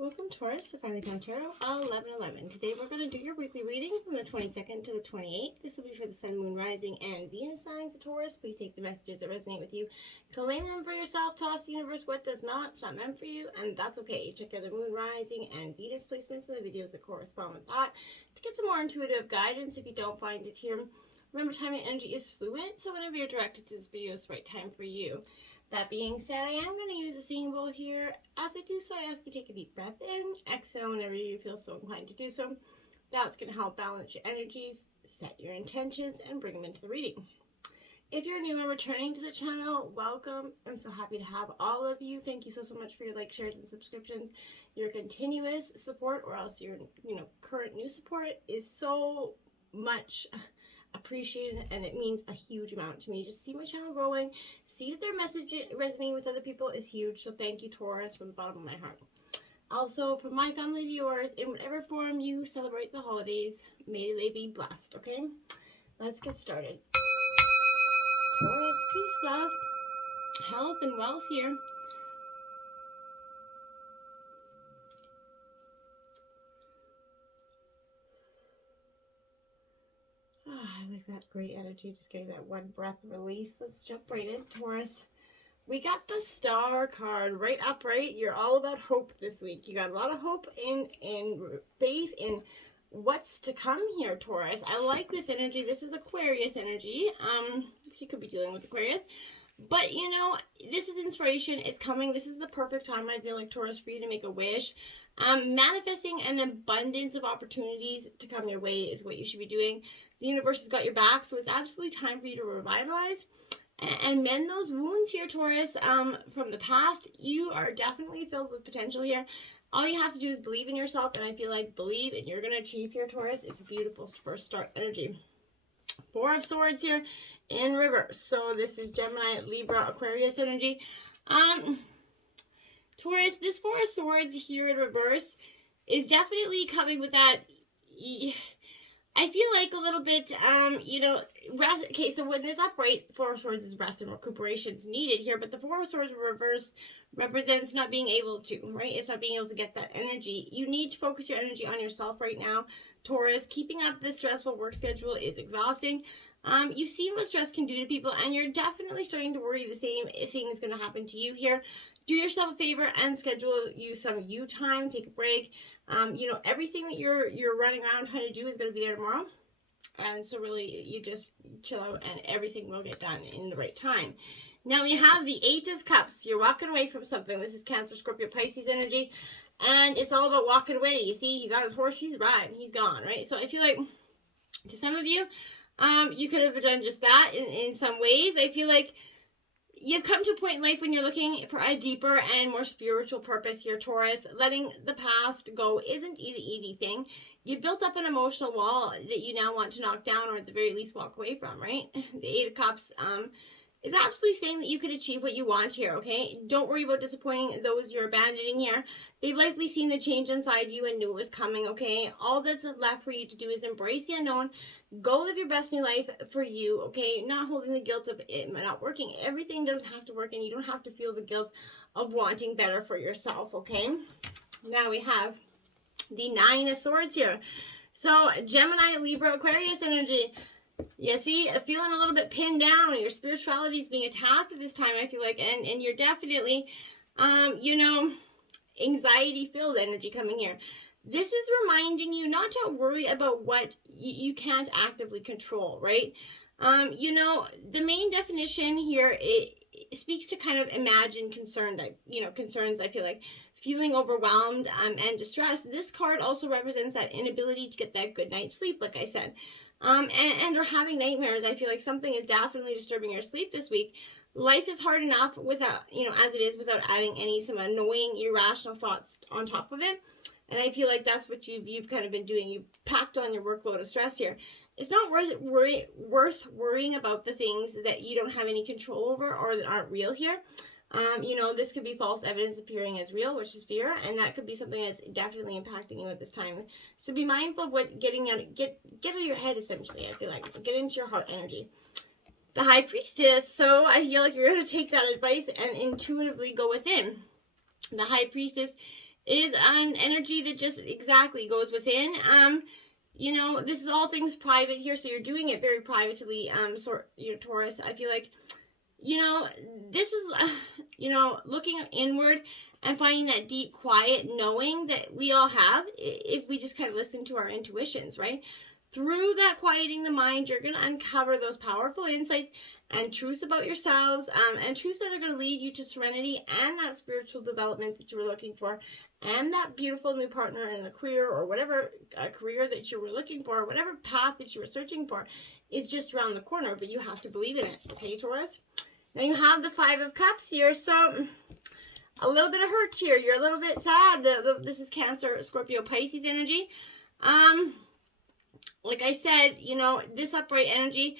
Welcome, Taurus, to Finally Found Tarot 11/11. Today we're going to do your weekly reading from the 22nd to the 28th. This will be for the Sun, Moon, Rising, and Venus signs of Taurus. Please take the messages that resonate with you, claim them for yourself, toss the universe what does not. It's not meant for you, and that's okay. Check out the Moon, Rising, and Venus placements in the videos that correspond with that to get some more intuitive guidance if you don't find it here. Remember, time and energy is fluid, so whenever you're directed to this video, it's the right time for you. That being said, I am going to use a singing bowl here. As I do so, I ask you to take a deep breath in, exhale whenever you feel so inclined to do so. That's going to help balance your energies, set your intentions, and bring them into the reading. If you're new and returning to the channel, welcome. I'm so happy to have all of you. Thank you so much for your likes, shares, and subscriptions. Your continuous support, or else your current new support, is so much appreciated, and it means a huge amount to me. Just see my channel growing, see that their message resonating with other people is huge. So thank you, Taurus, from the bottom of my heart. Also, for my family viewers, in whatever form you celebrate the holidays, may they be blessed. Okay, let's get started. Taurus, peace, love, health, and wealth here. I like that great energy, just getting that one breath release. Let's jump right in, Taurus. We got the Star card right upright. You're all about hope this week. You got a lot of hope in faith in what's to come here, Taurus. I like this energy. This is Aquarius energy. She could be dealing with Aquarius. But, this is inspiration. It's coming. This is the perfect time, I feel like, Taurus, for you to make a wish. Manifesting an abundance of opportunities to come your way is what you should be doing. The universe has got your back, so it's absolutely time for you to revitalize and mend those wounds here, Taurus, from the past. You are definitely filled with potential here. All you have to do is believe in yourself, and I feel like believe and you're going to achieve here, Taurus. It's a beautiful first start energy. Four of Swords here in reverse. So this is Gemini, Libra, Aquarius energy. Taurus, this Four of Swords here in reverse is definitely coming with that. I feel like a little bit, rest. Okay, so when it's upright, Four of Swords is rest and recuperation is needed here, but the Four of Swords reverse represents not being able to, right? It's not being able to get that energy. You need to focus your energy on yourself right now, Taurus. Keeping up this stressful work schedule is exhausting. You've seen what stress can do to people, and you're definitely starting to worry the same thing is going to happen to you here. Do yourself a favor and schedule you some you time. Take a break. Everything that you're running around trying to do is going to be there tomorrow. And so really, you just chill out and everything will get done in the right time. Now we have the Eight of Cups. You're walking away from something. This is Cancer, Scorpio, Pisces energy. And it's all about walking away. You see, he's on his horse, he's riding, he's gone, right? So I feel like to some of you, you could have done just that in some ways. I feel like you've come to a point in life when you're looking for a deeper and more spiritual purpose here, Taurus. Letting the past go isn't the easy thing. You built up an emotional wall that you now want to knock down, or at the very least walk away from, right? The Eight of Cups is absolutely saying that you can achieve what you want here, okay? Don't worry about disappointing those you're abandoning here. They've likely seen the change inside you and knew it was coming, okay? All that's left for you to do is embrace the unknown. Go live your best new life for you, okay? Not holding the guilt of it not working. Everything doesn't have to work, and you don't have to feel the guilt of wanting better for yourself, okay? Now we have the Nine of Swords here. So, Gemini, Libra, Aquarius energy. You see, feeling a little bit pinned down. Your spirituality is being attacked at this time, I feel like. And you're definitely, anxiety-filled energy coming here. This is reminding you not to worry about what you can't actively control, right? The main definition here, it speaks to kind of imagined concerns, I feel like. Feeling overwhelmed and distressed. This card also represents that inability to get that good night's sleep, like I said. And or having nightmares. I feel like something is definitely disturbing your sleep this week. Life is hard enough without, as it is, without adding some annoying, irrational thoughts on top of it. And I feel like that's what you've kind of been doing. You packed on your workload of stress here. It's not worth worrying about the things that you don't have any control over or that aren't real here. This could be false evidence appearing as real, which is fear, and that could be something that's definitely impacting you at this time. So be mindful of what get out of your head, essentially. I feel like get into your heart energy. The High Priestess. So I feel like you're going to take that advice and intuitively go within. The High Priestess is an energy that just exactly goes within. You know, this is all things private here, so you're doing it very privately, Taurus. I feel like, you know, this is, you know, looking inward and finding that deep quiet knowing that we all have if we just kind of listen to our intuitions, right? Through that quieting the mind, you're going to uncover those powerful insights and truths about yourselves, and truths that are going to lead you to serenity and that spiritual development that you were looking for, and that beautiful new partner in a career or whatever career that you were looking for, whatever path that you were searching for is just around the corner, but you have to believe in it, okay, Taurus? Now you have the Five of Cups here, so a little bit of hurt here. You're a little bit sad. This is Cancer, Scorpio, Pisces energy. Like I said, you know, this upright energy,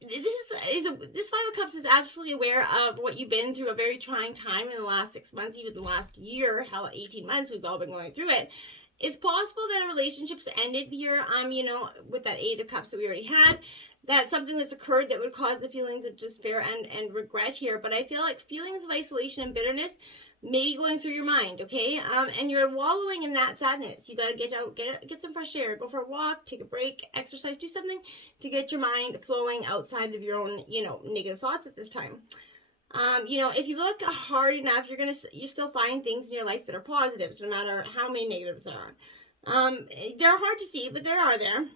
this Five of Cups is absolutely aware of what you've been through, a very trying time in the last 6 months, even the last year, hell, 18 months, we've all been going through it. It's possible that a relationship's ended here, you know, with that Eight of Cups that we already had. That's something that's occurred that would cause the feelings of despair and regret here. But I feel like feelings of isolation and bitterness may be going through your mind, okay? And you're wallowing in that sadness. You got to get out, get some fresh air, go for a walk, take a break, exercise, do something to get your mind flowing outside of your own, you know, negative thoughts at this time. You know, if you look hard enough, you still find things in your life that are positives, no matter how many negatives there are. They're hard to see, but there are there.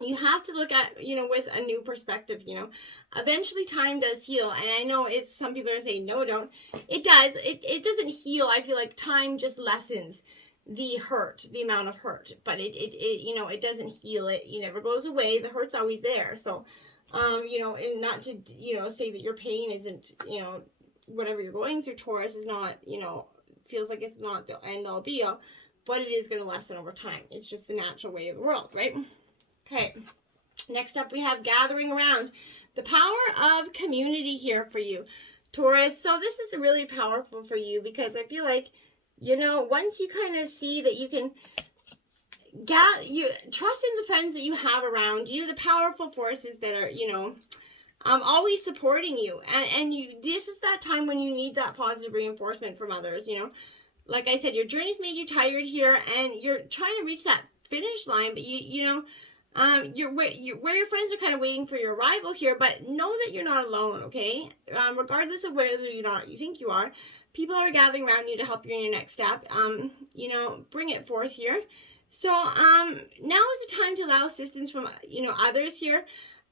You have to look at, you know, with a new perspective, you know. Eventually time does heal. And I know it's, some people are saying, no, don't. It does. It doesn't heal. I feel like time just lessens the hurt, the amount of hurt. But it you know, it doesn't heal it. It never goes away. The hurt's always there. So, you know, and not to, you know, say that your pain isn't, you know, whatever you're going through, Taurus, is not, you know, feels like it's not the end all be all. But it is going to lessen over time. It's just the natural way of the world, right? Okay, next up we have gathering around. The power of community here for you, Taurus. So this is really powerful for you because I feel like, you know, once you kind of see that you can you trust in the friends that you have around you, the powerful forces that are, you know, always supporting you. And this is that time when you need that positive reinforcement from others, you know. Like I said, your journey's made you tired here and you're trying to reach that finish line, but you know, where your friends are kind of waiting for your arrival here, but know that you're not alone, okay? Regardless of whether you think you are, people are gathering around you to help you in your next step. You know, bring it forth here. So, now is the time to allow assistance from, you know, others here.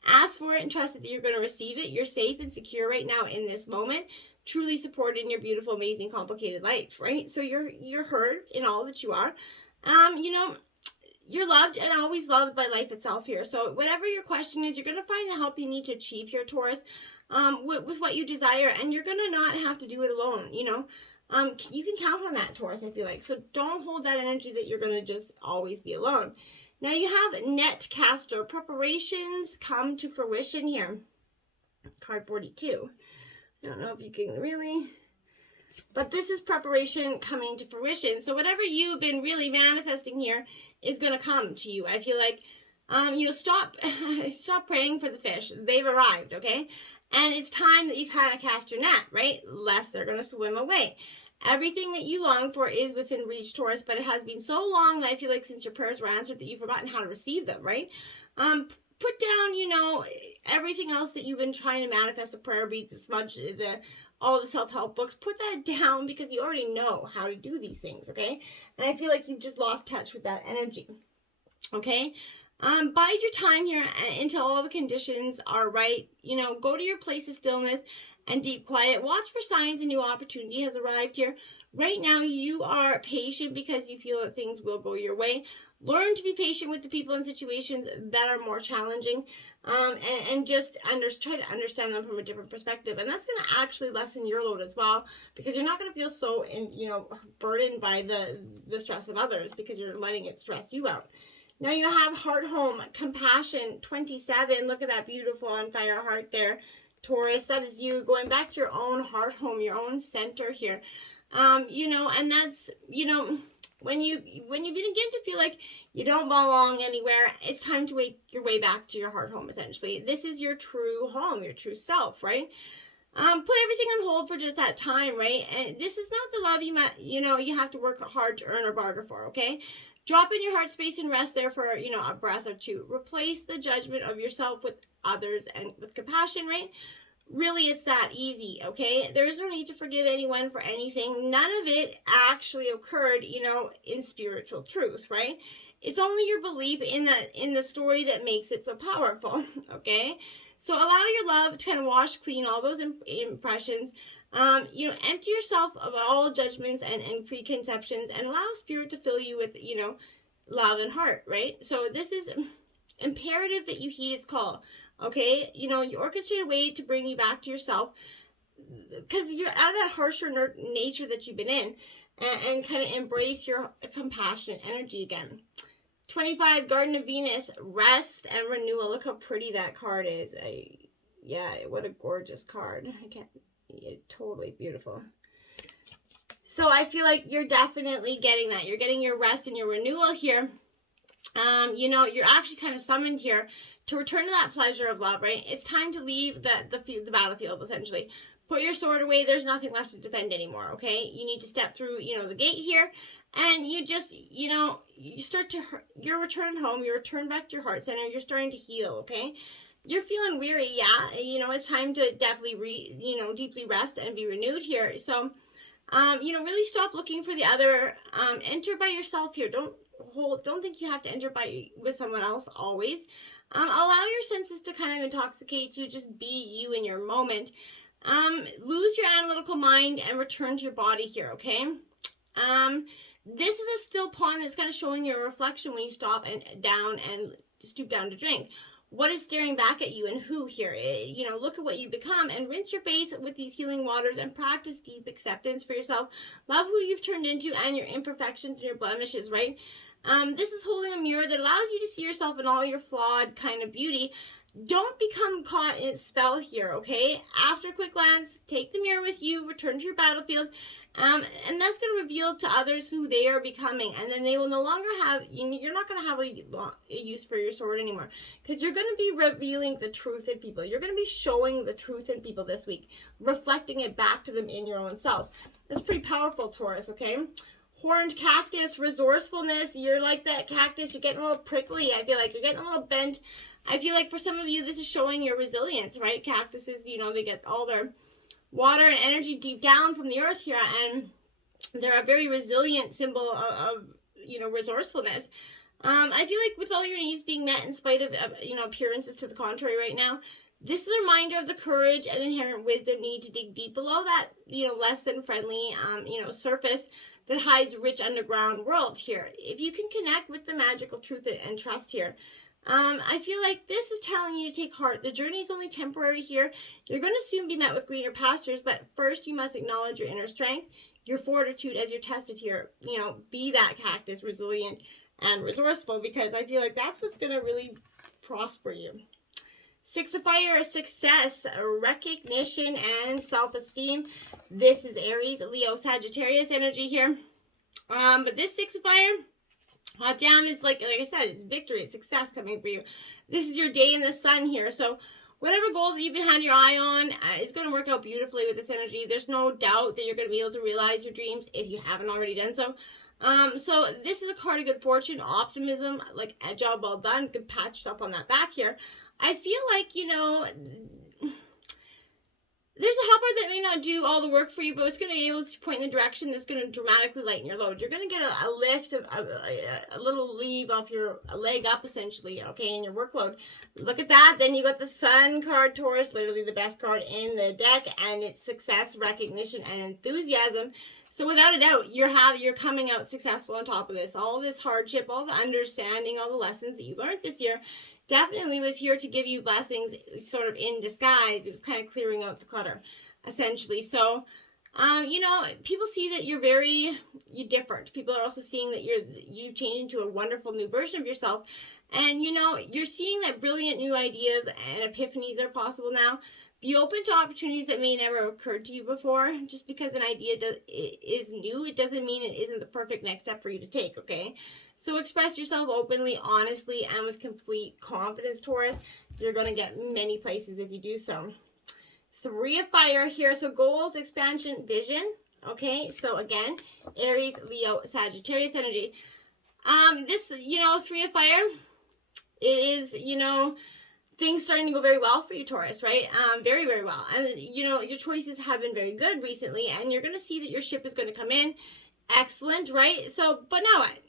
Ask for it and trust that you're going to receive it. You're safe and secure right now in this moment, truly supported in your beautiful, amazing, complicated life, right? So you're heard in all that you are. You know, you're loved and always loved by life itself here. So whatever your question is, you're going to find the help you need to achieve here, Taurus, with what you desire. And you're going to not have to do it alone, you know. You can count on that, Taurus, I feel like. So don't hold that energy that you're going to just always be alone. Now you have Netcaster. Preparations come to fruition here. Card 42. I don't know if you can really... But this is preparation coming to fruition. So whatever you've been really manifesting here is going to come to you. I feel like, you know, stop praying for the fish. They've arrived, okay? And it's time that you kind of cast your net, right? Lest they're going to swim away. Everything that you long for is within reach, Taurus, but it has been so long, I feel like, since your prayers were answered that you've forgotten how to receive them, right? Put down, you know, everything else that you've been trying to manifest, the prayer beads, the smudge, all the self-help books. Put that down because you already know how to do these things, okay? And I feel like you've just lost touch with that energy, okay? Bide your time here until all the conditions are right. You know, go to your place of stillness and deep quiet. Watch for signs a new opportunity has arrived here. Right now, you are patient because you feel that things will go your way. Learn to be patient with the people and situations that are more challenging, and just try to understand them from a different perspective. And that's going to actually lessen your load as well, because you're not going to feel so, burdened by the stress of others because you're letting it stress you out. Now you have Heart Home, Compassion, 27. Look at that beautiful on fire heart there, Taurus. That is you going back to your own heart home, your own center here. And that's, when you begin to feel like you don't belong anywhere, it's time to make your way back to your heart home, essentially. This is your true home, your true self, right? Put everything on hold for just that time, right? And this is not the love you have to work hard to earn or barter for, okay? Drop in your heart space and rest there for, a breath or two. Replace the judgment of yourself with others and with compassion, right? Really, it's that easy, okay? There is no need to forgive anyone for anything. None of it actually occurred, in spiritual truth, right? It's only your belief in the story that makes it so powerful, okay? So allow your love to kind of wash clean all those impressions. Empty yourself of all judgments and preconceptions, and allow spirit to fill you with, love and heart, right? So this is imperative that you heed its call, okay? You orchestrate a way to bring you back to yourself, because you're out of that harsher nature that you've been in, and kind of embrace your compassionate energy again. 25, Garden of Venus, rest and renewal. Look how pretty that card is. What a gorgeous card. Totally beautiful. So I feel like you're definitely getting that. You're getting your rest and your renewal here. You're actually kind of summoned here to return to that pleasure of love, right? It's time to leave the battlefield, essentially. Put your sword away. There's nothing left to defend anymore, okay? You need to step through, the gate here. And you just, you you're returned home. You return back to your heart center. You're starting to heal, okay? You're feeling weary, yeah. It's time to definitely, deeply rest and be renewed here. So, really stop looking for the other. Enter by yourself here. Don't think you have to enter with someone else always. Allow your senses to kind of intoxicate you. Just be you in your moment. Lose your analytical mind and return to your body here, okay? This is a still pond that's kind of showing your reflection when you stop and stoop down to drink. What is staring back at you and who here? Look at what you become and rinse your face with these healing waters and practice deep acceptance for yourself. Love who you've turned into and your imperfections and your blemishes, right? This is holding a mirror that allows you to see yourself in all your flawed kind of beauty. Don't become caught in its spell here, okay? After a quick glance, take the mirror with you, return to your battlefield, and that's going to reveal to others who they are becoming, and then they will no longer have, you're not going to have a use for your sword anymore, because you're going to be revealing the truth in people. You're going to be showing the truth in people this week, reflecting it back to them in your own self. That's pretty powerful, Taurus, okay? Horned cactus, resourcefulness. You're like that cactus. You're getting a little prickly. I feel like you're getting a little bent. I feel like for some of you, this is showing your resilience, right? Cactuses, they get all their water and energy deep down from the earth here, and they're a very resilient symbol of resourcefulness. I feel like with all your needs being met in spite of, appearances to the contrary right now, this is a reminder of the courage and inherent wisdom need to dig deep below that, less than friendly, surface that hides rich underground world here. If you can connect with the magical truth and trust here, I feel like this is telling you to take heart. The journey is only temporary here. You're going to soon be met with greener pastures, but first you must acknowledge your inner strength, your fortitude as you're tested here. Be that cactus, resilient and resourceful, because I feel like that's what's going to really prosper you. 6 of Fire, success, recognition, and self-esteem. This is Aries, Leo, Sagittarius energy here. But this 6 of Fire, hot damn, is like I said, it's victory, it's success coming for you. This is your day in the sun here. So whatever goal that you've been had your eye on is going to work out beautifully with this energy. There's no doubt that you're going to be able to realize your dreams if you haven't already done so. So this is a card of good fortune, optimism, like a job well done. You can pat yourself on that back here. I feel like, there's a helper that may not do all the work for you, but it's going to be able to point in the direction that's going to dramatically lighten your load. You're going to get a lift, a little leave off your leg up, essentially, okay, in your workload. Look at that. Then you got the Sun card, Taurus, literally the best card in the deck, and it's success, recognition, and enthusiasm. So without a doubt, you're coming out successful on top of this. All this hardship, all the understanding, all the lessons that you learned this year definitely was here to give you blessings sort of in disguise. It was kind of clearing out the clutter, essentially. So, people see that you're different. People are also seeing that you've changed into a wonderful new version of yourself. And, you're seeing that brilliant new ideas and epiphanies are possible now. Be open to opportunities that may never have occurred to you before. Just because an idea is new, it doesn't mean it isn't the perfect next step for you to take, okay? So express yourself openly, honestly, and with complete confidence, Taurus. You're going to get many places if you do so. Three of Fire here. So goals, expansion, vision. Okay, so again, Aries, Leo, Sagittarius energy. This, Three of Fire, it is, things starting to go very well for you, Taurus, right? Very, very well. And, your choices have been very good recently, and you're going to see that your ship is going to come in. Excellent, right? So, but now what?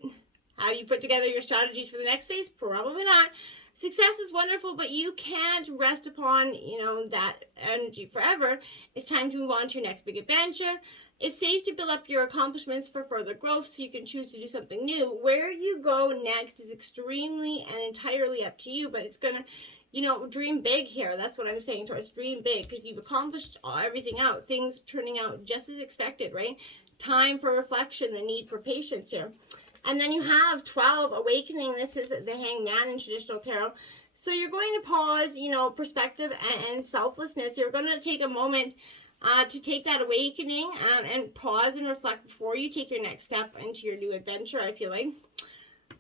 How do you put together your strategies for the next phase? Probably not. Success is wonderful, but you can't rest upon, that energy forever. It's time to move on to your next big adventure. It's safe to build up your accomplishments for further growth so you can choose to do something new. Where you go next is extremely and entirely up to you, but it's going to, dream big here. That's what I'm saying, Taurus. Dream big, because you've accomplished everything out. Things turning out just as expected, right? Time for reflection, the need for patience here. And then you have 12, Awakening. This is the Hangman in traditional tarot. So you're going to pause, perspective and selflessness. You're going to take a moment to take that awakening and pause and reflect before you take your next step into your new adventure, I feel like.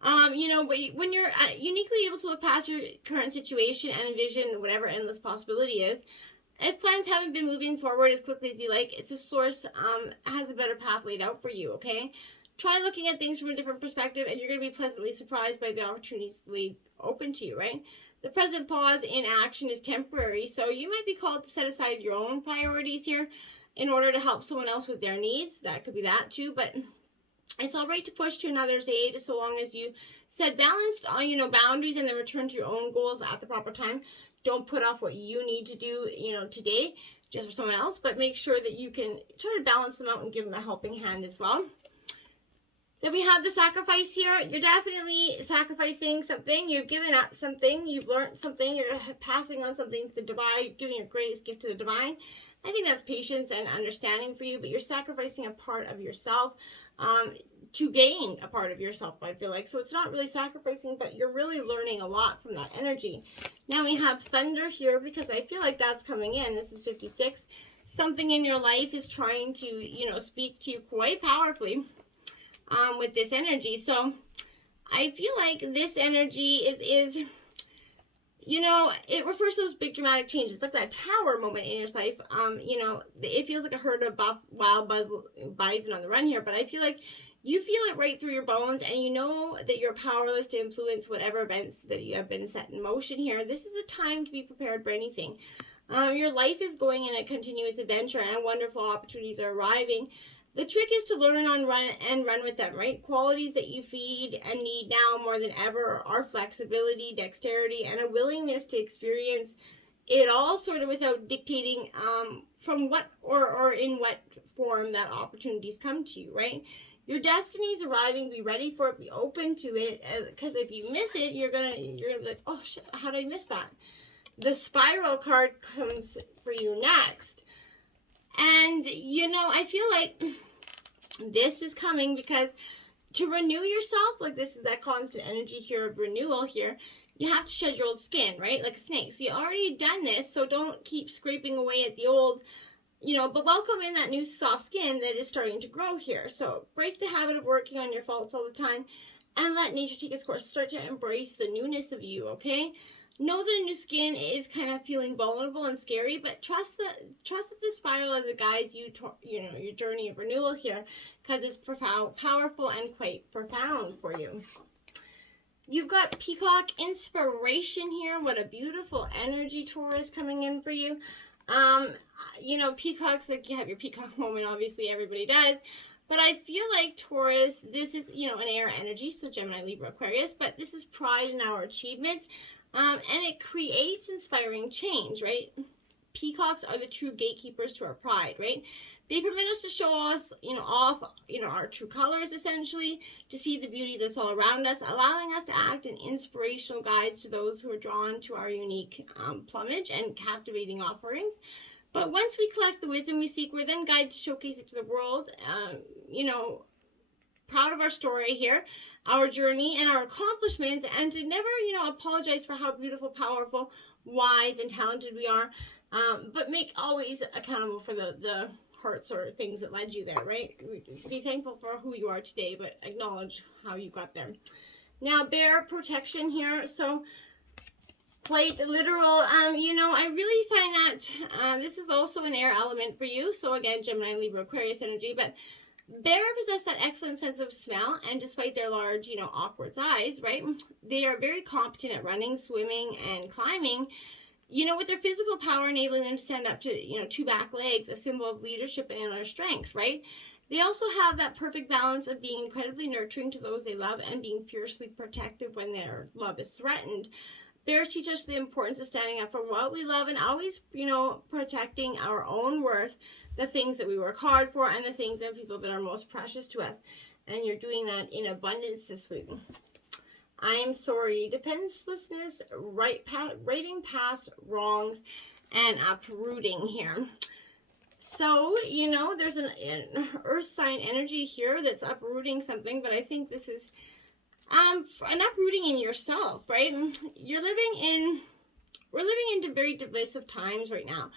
When you're uniquely able to look past your current situation and envision whatever endless possibility is, if plans haven't been moving forward as quickly as you like, it's a source has a better path laid out for you, okay? Try looking at things from a different perspective, and you're going to be pleasantly surprised by the opportunities laid open to you, right? The present pause in action is temporary, so you might be called to set aside your own priorities here in order to help someone else with their needs. That could be that too, but it's all right to push to another's aid so long as you set balanced, boundaries and then return to your own goals at the proper time. Don't put off what you need to do, today just for someone else, but make sure that you can try to balance them out and give them a helping hand as well. Then we have the sacrifice here. You're definitely sacrificing something. You've given up something. You've learned something. You're passing on something to the divine, giving your greatest gift to the divine. I think that's patience and understanding for you, but you're sacrificing a part of yourself to gain a part of yourself, I feel like. So it's not really sacrificing, but you're really learning a lot from that energy. Now we have Thunder here because I feel like that's coming in. This is 56. Something in your life is trying to, speak to you quite powerfully. With this energy. So I feel like this energy is it refers to those big dramatic changes, like that tower moment in your life. It feels like a herd of wild bison on the run here, but I feel like you feel it right through your bones, and you know that you're powerless to influence whatever events that you have been set in motion here. This is a time to be prepared for anything. Your life is going in a continuous adventure, and wonderful opportunities are arriving. The trick is to learn on run with them, right? Qualities that you feed and need now more than ever are flexibility, dexterity, and a willingness to experience it all sort of without dictating from what or in what form that opportunities come to you, right? Your destiny is arriving. Be ready for it. Be open to it, because if you miss it, you're gonna be like, oh shit, how did I miss that? The Spiral card comes for you next, and I feel like this is coming because to renew yourself, like this is that constant energy here of renewal here, you have to shed your old skin, right? Like a snake. So you already done this, so don't keep scraping away at the old, but welcome in that new soft skin that is starting to grow here. So break the habit of working on your faults all the time and let nature take its course. Start to embrace the newness of you, okay? Know that a new skin is kind of feeling vulnerable and scary, but trust that the spiral as it guides you to, your journey of renewal here, because it's powerful and quite profound for you. You've got Peacock Inspiration here. What a beautiful energy, Taurus, coming in for you. Peacocks, like you have your peacock moment, obviously everybody does. But I feel like Taurus, this is, an air energy, so Gemini, Libra, Aquarius, but this is pride in our achievements. And it creates inspiring change, right? Peacocks are the true gatekeepers to our pride, right? They permit us to show us, off, our true colors, essentially, to see the beauty that's all around us, allowing us to act in inspirational guides to those who are drawn to our unique plumage and captivating offerings. But once we collect the wisdom we seek, we're then guided to showcase it to the world, proud of our story here, our journey, and our accomplishments, and to never, apologize for how beautiful, powerful, wise, and talented we are, but make always accountable for the hurts or things that led you there, right? Be thankful for who you are today, but acknowledge how you got there. Now, bear protection here. So quite literal. You know, I really find that this is also an air element for you. So again, Gemini, Libra, Aquarius energy, but bear possess that excellent sense of smell, and despite their large, you know, awkward size, right, they are very competent at running, swimming, and climbing, you know, with their physical power enabling them to stand up to, you know, two back legs, a symbol of leadership and inner strength, right? They also have that perfect balance of being incredibly nurturing to those they love and being fiercely protective when their love is threatened. Bears teach us the importance of standing up for what we love and always, you know, protecting our own worth, the things that we work hard for, and the things and people that are most precious to us. And you're doing that in abundance this week. I am sorry. Defenselessness, righting past wrongs, and uprooting here. So, you know, there's an earth sign energy here that's uprooting something, but I think this is an uprooting in yourself, right? We're living into very divisive times right now.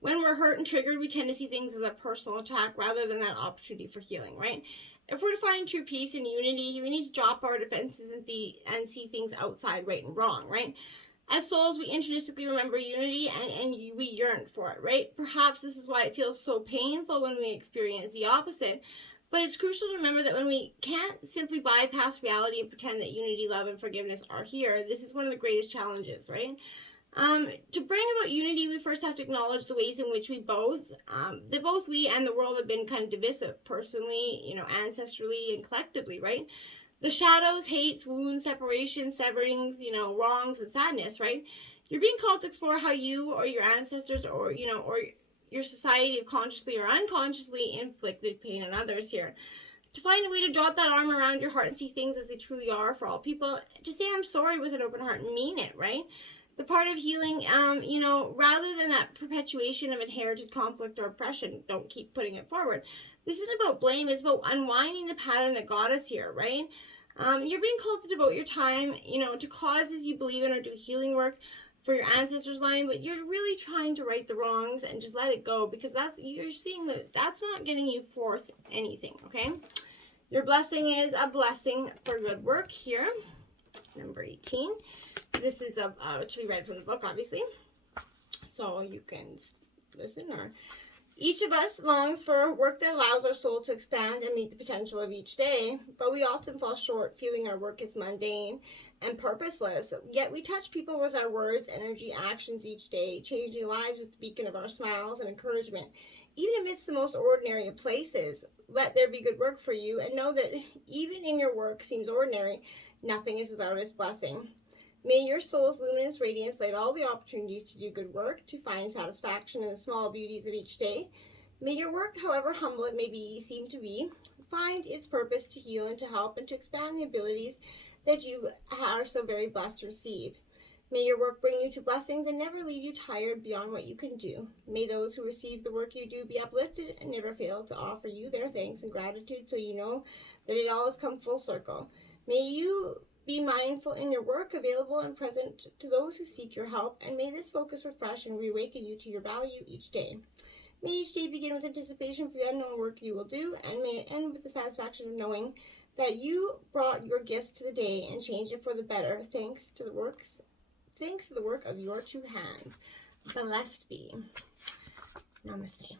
When we're hurt and triggered, we tend to see things as a personal attack rather than that opportunity for healing, right? If we're to find true peace and unity, we need to drop our defenses and see things outside right and wrong, right? As souls, we intrinsically remember unity and we yearn for it, right? Perhaps this is why it feels so painful when we experience the opposite. But it's crucial to remember that when we can't simply bypass reality and pretend that unity, love, and forgiveness are here, this is one of the greatest challenges, right? To bring about unity, we first have to acknowledge the ways in which both we and the world have been kind of divisive, personally, you know, ancestrally and collectively, right? The shadows, hates, wounds, separations, severings, you know, wrongs and sadness, right? You're being called to explore how you or your ancestors or, you know, or your society have consciously or unconsciously inflicted pain on others here. To find a way to drop that arm around your heart and see things as they truly are for all people, to say I'm sorry with an open heart and mean it, right? The part of healing, you know, rather than that perpetuation of inherited conflict or oppression, don't keep putting it forward. This isn't about blame, it's about unwinding the pattern that got us here, right? You're being called to devote your time, you know, to causes you believe in or do healing work for your ancestors' line, but you're really trying to right the wrongs and just let it go, because you're seeing that that's not getting you forth anything, okay? Your blessing is a blessing for good work here. Number 18. This is to be read from the book, obviously, so you can listen. Or each of us longs for work that allows our soul to expand and meet the potential of each day, but we often fall short, feeling our work is mundane and purposeless. Yet we touch people with our words, energy, actions each day, changing lives with the beacon of our smiles and encouragement, even amidst the most ordinary of places. Let there be good work for you, and know that even in your work seems ordinary, nothing is without its blessing. May your soul's luminous radiance light all the opportunities to do good work, to find satisfaction in the small beauties of each day. May your work, however humble it may seem to be, find its purpose to heal and to help and to expand the abilities that you are so very blessed to receive. May your work bring you to blessings and never leave you tired beyond what you can do. May those who receive the work you do be uplifted and never fail to offer you their thanks and gratitude, so you know that it all has come full circle. May you be mindful in your work, available and present to those who seek your help, and may this focus refresh and reawaken you to your value each day. May each day begin with anticipation for the unknown work you will do, and may it end with the satisfaction of knowing that you brought your gifts to the day and changed it for the better, thanks to the work of your two hands. Blessed be. Namaste.